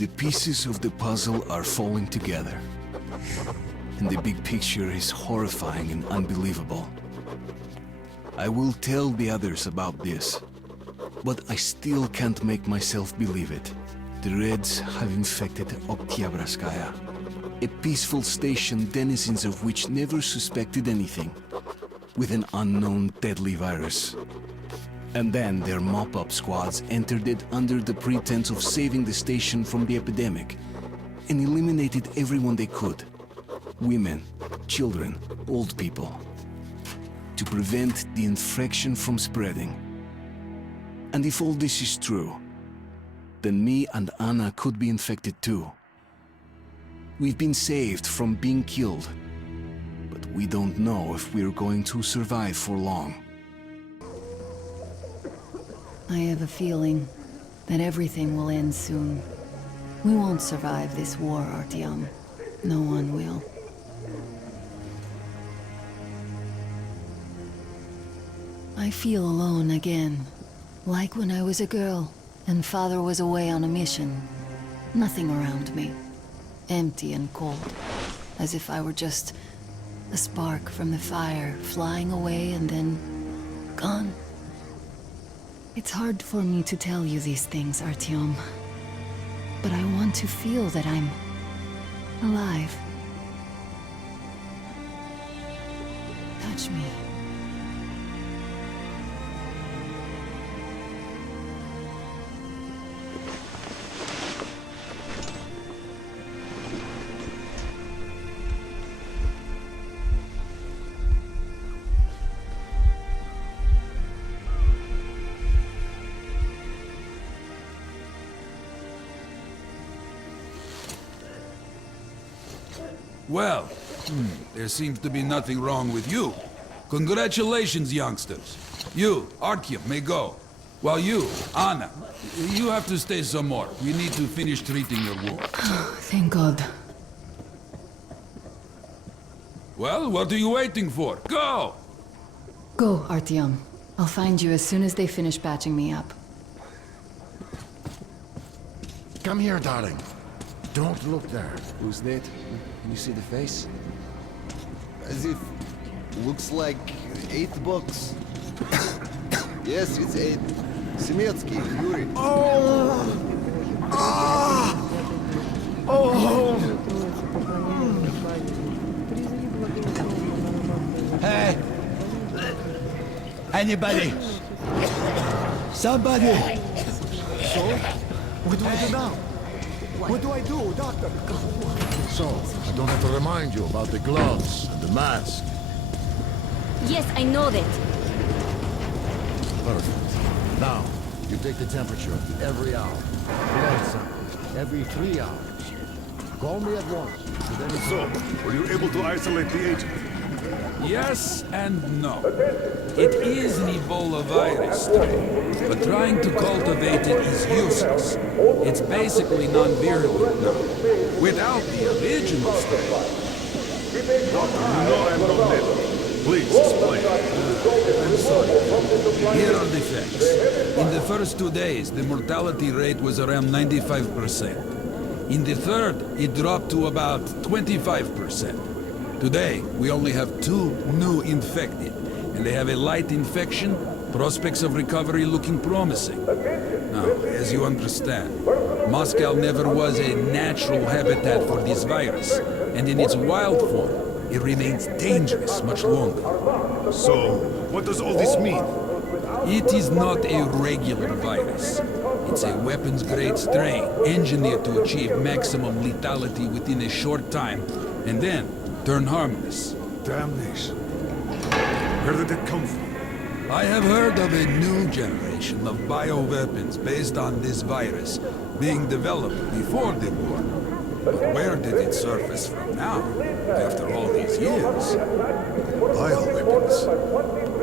The pieces of the puzzle are falling together. And the big picture is horrifying and unbelievable. I will tell the others about this, but I still can't make myself believe it. The Reds have infected Oktyabrskaya, a peaceful station denizens of which never suspected anything, with an unknown deadly virus. And then their mop-up squads entered it under the pretense of saving the station from the epidemic, and eliminated everyone they could. Women, children, old people. To prevent the infection from spreading. And if all this is true, then me and Anna could be infected too. We've been saved from being killed, but we don't know if we're going to survive for long. I have a feeling that everything will end soon. We won't survive this war, Artyom. No one will. I feel alone again, like when I was a girl and Father was away on a mission. Nothing around me. Empty and cold, as if I were just a spark from the fire, flying away and then gone. It's hard for me to tell you these things, Artyom, but I want to feel that I'm alive. Touch me. Well, there seems to be nothing wrong with you. Congratulations, youngsters. You, Artyom, may go. While you, Anna, you have to stay some more. We need to finish treating your wound. Thank God. Well, what are you waiting for? Go! Go, Artyom. I'll find you as soon as they finish patching me up. Come here, darling. Don't look there. Who's that? Can you see the face? As if... looks like 8 bucks. Yes, it's 8. Semetsky, Yuri. Oh! Ah! Oh! Hey! Anybody? Somebody! So? What do I do now? What do I do, Doctor? So, I don't have to remind you about the gloves and the mask. Yes, I know that. Perfect. Now, you take the temperature every hour. Blood samples every 3 hours. Call me at once. So, were you able to isolate the agent? Yes and no. It is an Ebola virus strain, but trying to cultivate it is useless. It's basically non-virulent now, without the original strain. Doctor, you know I'm no medic. Please explain. I'm sorry. Here are the facts. In the first 2 days, the mortality rate was around 95%. In the third, it dropped to about 25%. Today, we only have 2 new infected, and they have a light infection, prospects of recovery looking promising. Now, as you understand, Moscow never was a natural habitat for this virus, and in its wild form, it remains dangerous much longer. So, what does all this mean? It is not a regular virus. It's a weapons-grade strain, engineered to achieve maximum lethality within a short time, and then turn harmless. Damnation. Where did it come from? I have heard of a new generation of bioweapons based on this virus being developed before the war. But where did it surface from now, after all these years? Bioweapons.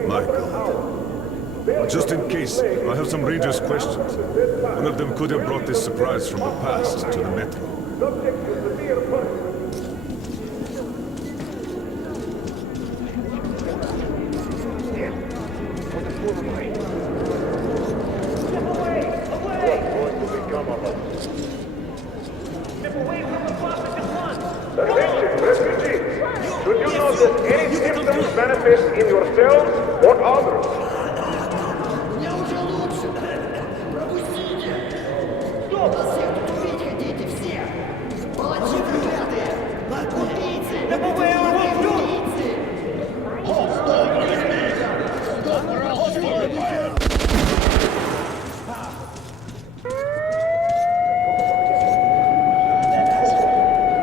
My God. Just in case, I have some Rangers' questions. One of them could have brought this surprise from the past to the Metro. yourselves or others. Мне уже лучше. Пропустите. Стоп! Вас всех тут убить хотите, все. Палачи проклятые. Убийцы. Убийцы.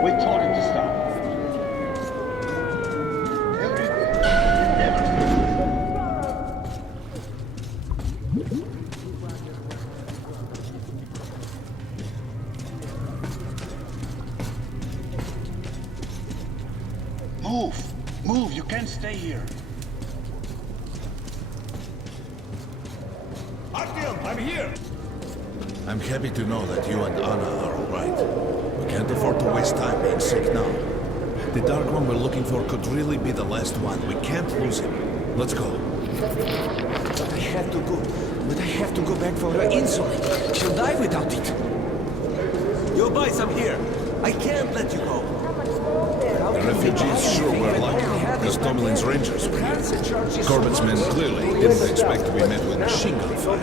We told him to stop. Move! Move! You can't stay here. Artyom, I'm here! I'm happy to know that you and Anna are all right. We can't afford to waste time being sick now. The Dark One we're looking for could really be the last one. We can't lose him. Let's go. But I have to go. But I have to go back for her insulin. She'll die without it. You'll buy some here. I can't let you go. The refugees sure were lucky, because Tomlin's Rangers were here. Corbett's men clearly didn't expect to be met with machine gun fire.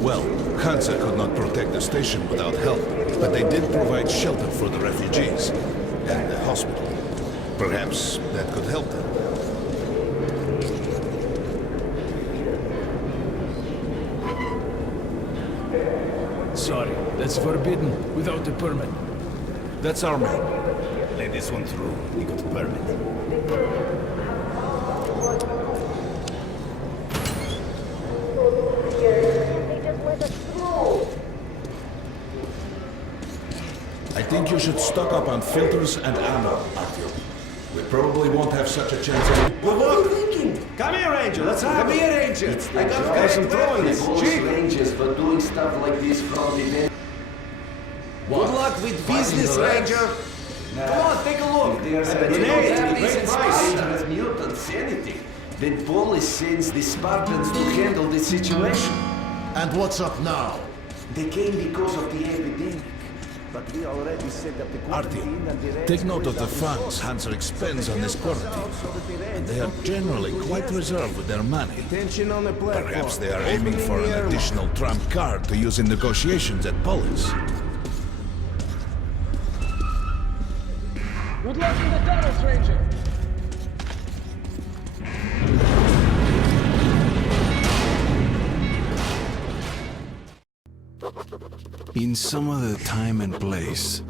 Well, Hansa could not protect the station without help, but they did provide shelter for the refugees and the hospital. Perhaps that could help them. Sorry, that's forbidden without a permit. That's our man. Let this one through. We got a permit. I think you should stock up on filters and ammo, Artyom. We probably won't have such a chance again. What are you thinking? Come here, Ranger. Let's have Come here, Ranger. I got some throwing cheap. Rangers for doing stuff like this from the event. Good luck with business, Ranger. Come on, take a look. If there's a Great price. as mutants, anything, then Polis sends the Spartans to handle the situation. And what's up now? They came because of the epidemic. But we already set up the quarantine and the Artyom, rest take note of the is on funds Hansa expends on this quarantine. And they are generally quite reserved with their money. Attention on the platform. Perhaps they are aiming for an additional trump card to use in negotiations at Polis. Good luck in the tunnels, Ranger. In some other time and place,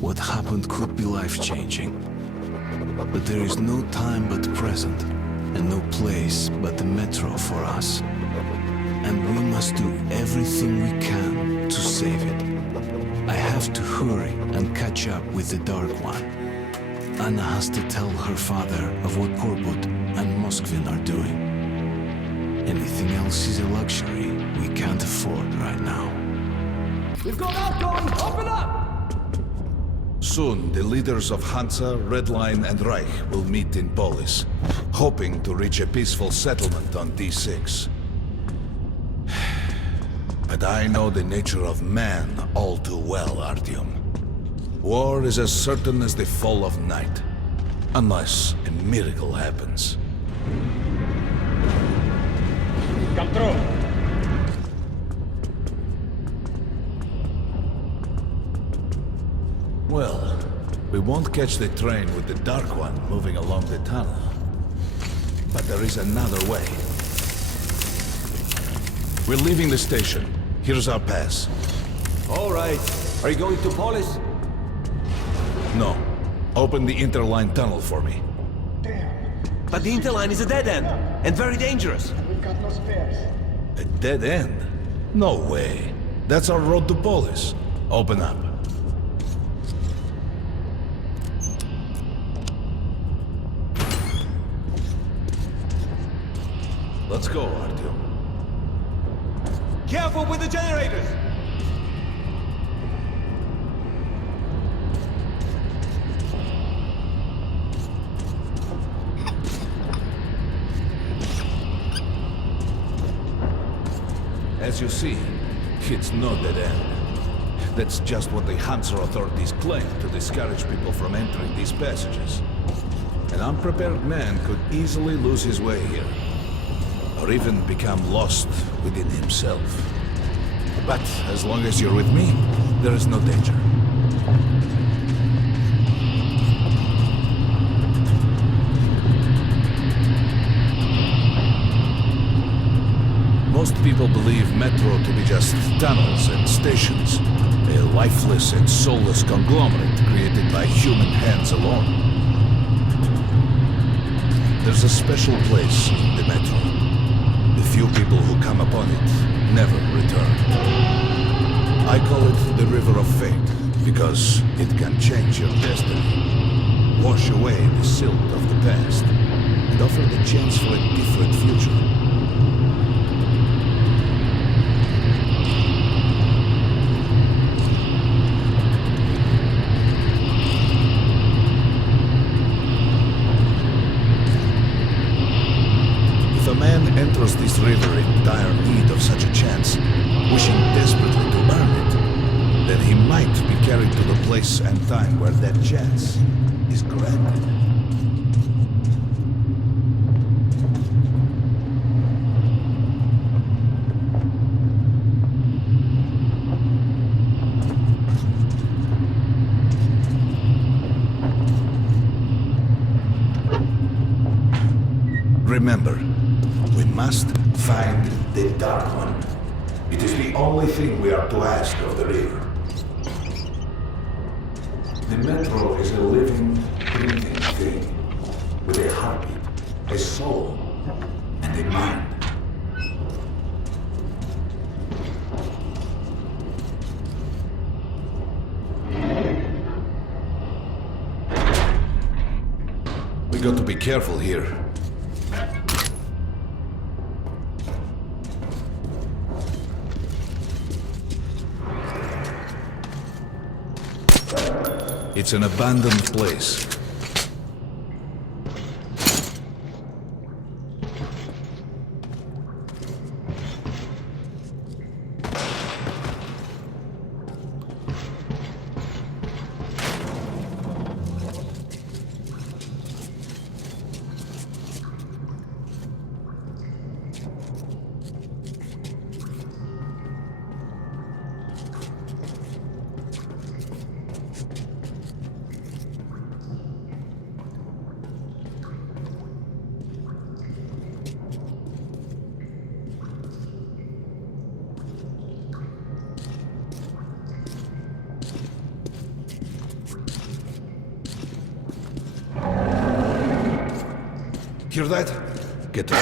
what happened could be life-changing. But there is no time but present, and no place but the metro for us. And we must do everything we can to save it. I have to hurry and catch up with the Dark One. Anna has to tell her father of what Korbut and Moskvin are doing. Anything else is a luxury we can't afford right now. We've got outgoing. Open up! Soon, the leaders of Hansa, Red Line, and Reich will meet in Polis, hoping to reach a peaceful settlement on D6. But I know the nature of man all too well, Artyom. War is as certain as the fall of night, unless a miracle happens. Come through. Well, we won't catch the train with the Dark One moving along the tunnel. But there is another way. We're leaving the station. Here's our pass. All right. Are you going to Polis? No. Open the interline tunnel for me. But the interline is a dead end, and very dangerous. We've got no spares. A dead end? No way. That's our road to Polis. Open up. Let's go, Artyom. Careful with the generators! As you see, it's no dead end. That's just what the Hansa authorities claim to discourage people from entering these passages. An unprepared man could easily lose his way here, or even become lost within himself. But as long as you're with me, there is no danger. Most people believe Metro to be just tunnels and stations, a lifeless and soulless conglomerate created by human hands alone. There's a special place in the Metro. The few people who come upon it never return. I call it the River of Fate, because it can change your destiny, wash away the silt of the past, and offer the chance for a different future. If a man enters this river in dire need of such a chance, wishing desperately to earn it, then he might be carried to the place and time where that chance is granted. Remember, we must find the Dark One. It is the only thing we are to ask of the river. The Metro is a living, breathing thing, with a heartbeat, a soul, and a mind. We got to be careful here. It's an abandoned place. Hear that? Get to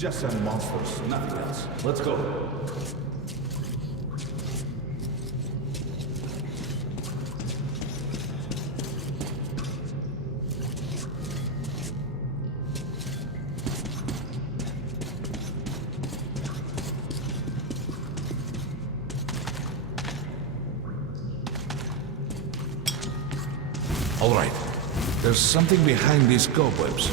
Just some monsters, nothing else. Let's go. All right. There's something behind these cobwebs.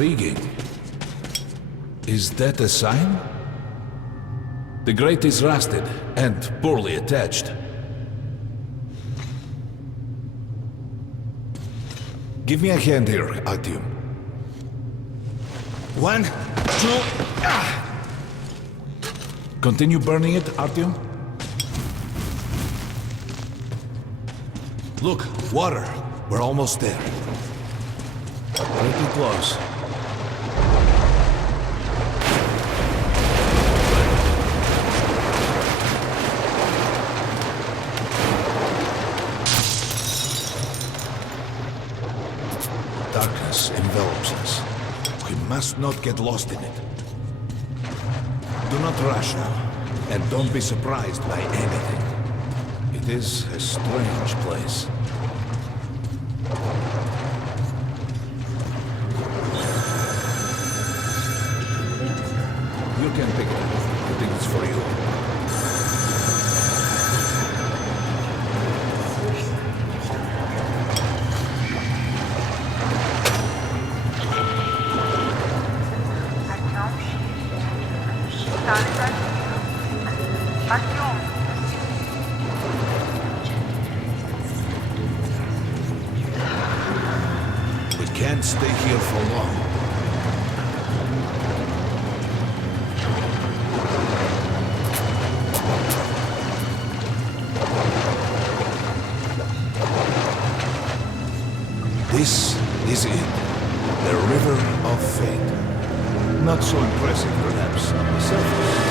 Intriguing. Is that a sign? The grate is rusted and poorly attached. Give me a hand here, Artyom. 1, 2... Continue burning it, Artyom? Look, water. We're almost there. Pretty close. Darkness envelops us. We must not get lost in it. Do not rush now, and don't be surprised by anything. It is a strange place. You can pick it up. I think it's for you. We can't stay here for long. This is it. The River of Fate. Not so impressive, perhaps, on the surface.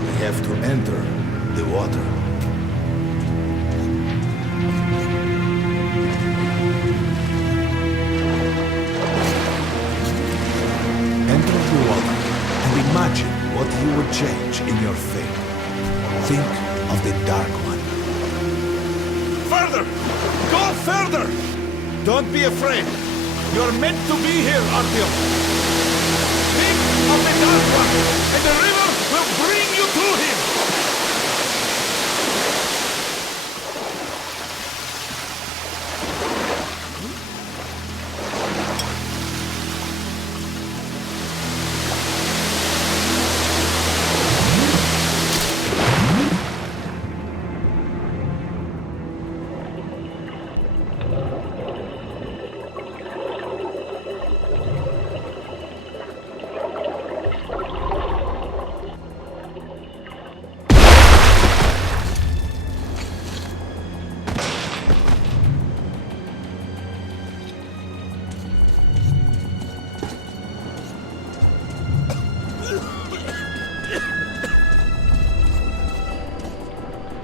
We have to enter the water. Enter the water and imagine what you would change in your fate. Think of the Dark One. Further! Go further! Don't be afraid. You're meant to be here, Artyom. Think of the Dark One, and the river will bring you to him!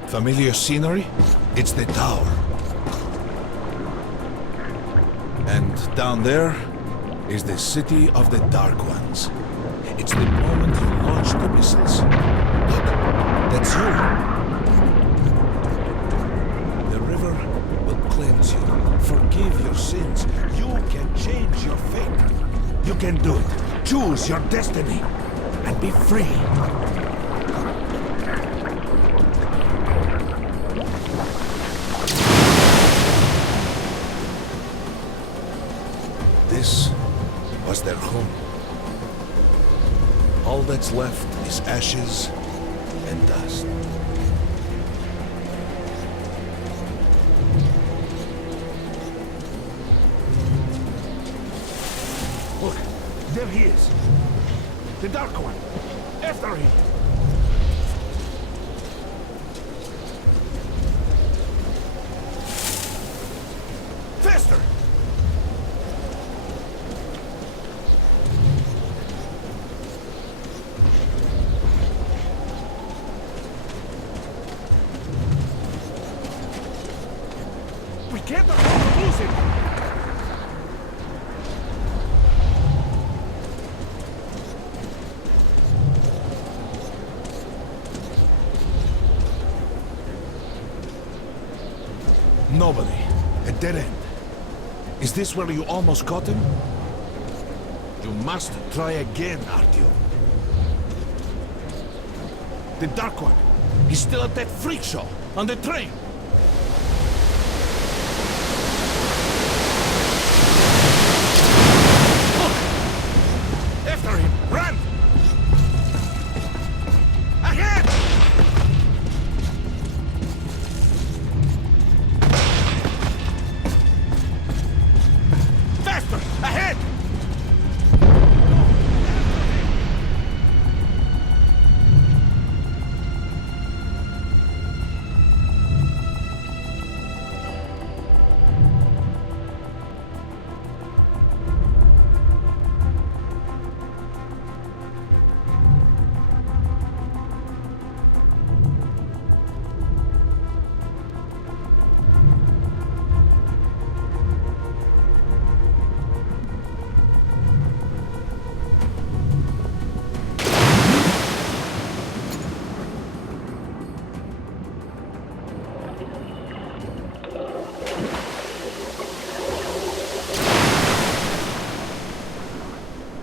Familiar scenery? It's the tower. And down there is the city of the Dark Ones. It's the moment you launch the missiles. Look, that's you. The river will cleanse you, forgive your sins. You can change your fate. You can do it. Choose your destiny and be free. This was their home. All that's left is ashes and dust. Look, there he is. The Dark One. After him. Faster! We can't afford to lose him! Nobody. A dead end. Is this where you almost caught him? You must try again, Artyom. The Dark One. He's still at that freak show on the train. Look! After him! Run! Ahead! Faster! Ahead!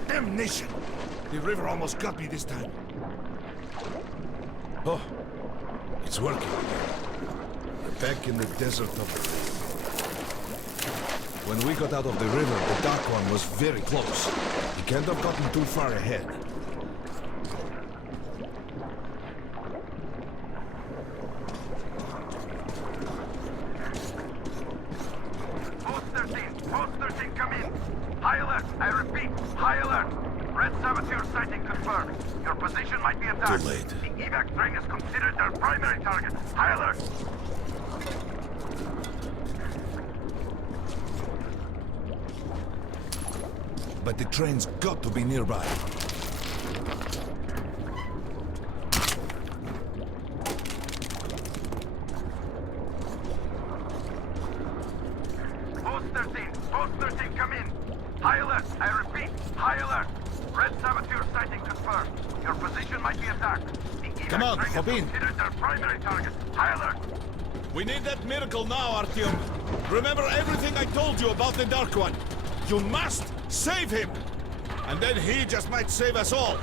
Damnation! The river almost got me this time. Oh, it's working. We're back in the desert of the river. When we got out of the river, the Dark One was very close. He can't have gotten too far ahead. Post 13, come in. High alert, I repeat, high alert. Red saboteur sighting confirmed. Your position might be attacked. Too late. The evac train is considered their primary target. High alert. But the train's got to be nearby. Post 13, come in. High alert, I repeat, high alert. Red saboteur sighting confirmed. Your position might be attacked. The evac Come on, train hop is in. considered their primary target. High alert. We need that miracle now, Artyom. Remember everything I told you about the Dark One. You must save him. And then he just might save us all.